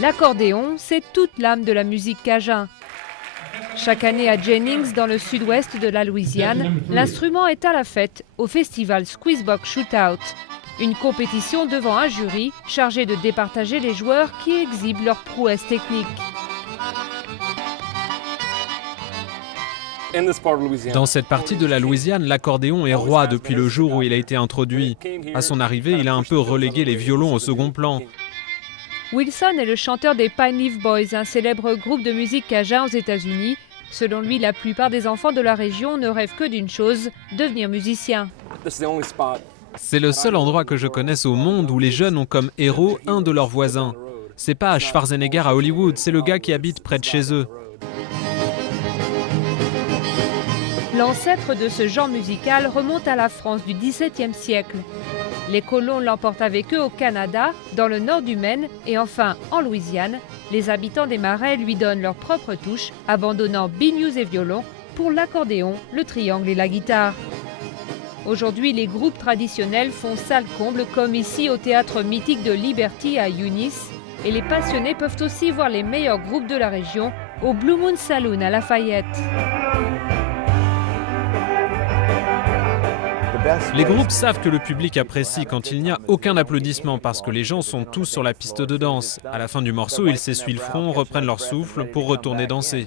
L'accordéon, c'est toute l'âme de la musique cajun. Chaque année à Jennings, dans le sud-ouest de la Louisiane, l'instrument est à la fête au festival Squeezebox Shootout. Une compétition devant un jury chargé de départager les joueurs qui exhibent leurs prouesses techniques. Dans cette partie de la Louisiane, l'accordéon est roi depuis le jour où il a été introduit. À son arrivée, il a un peu relégué les violons au second plan. Wilson est le chanteur des Pine Leaf Boys, un célèbre groupe de musique cajun aux États-Unis. Selon lui, la plupart des enfants de la région ne rêvent que d'une chose, devenir musicien. C'est le seul endroit que je connaisse au monde où les jeunes ont comme héros un de leurs voisins. C'est pas Schwarzenegger à Hollywood, c'est le gars qui habite près de chez eux. L'ancêtre de ce genre musical remonte à la France du XVIIe siècle. Les colons l'emportent avec eux au Canada, dans le nord du Maine et enfin en Louisiane. Les habitants des Marais lui donnent leur propre touche, abandonnant binious et violons pour l'accordéon, le triangle et la guitare. Aujourd'hui, les groupes traditionnels font salle comble comme ici au théâtre mythique de Liberty à Eunice. Et les passionnés peuvent aussi voir les meilleurs groupes de la région au Blue Moon Saloon à Lafayette. Les groupes savent que le public apprécie quand il n'y a aucun applaudissement parce que les gens sont tous sur la piste de danse. À la fin du morceau, ils s'essuient le front, reprennent leur souffle pour retourner danser.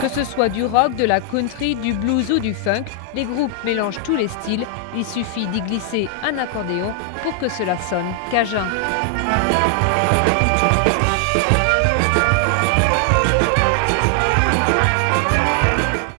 Que ce soit du rock, de la country, du blues ou du funk, les groupes mélangent tous les styles. Il suffit d'y glisser un accordéon pour que cela sonne cajun.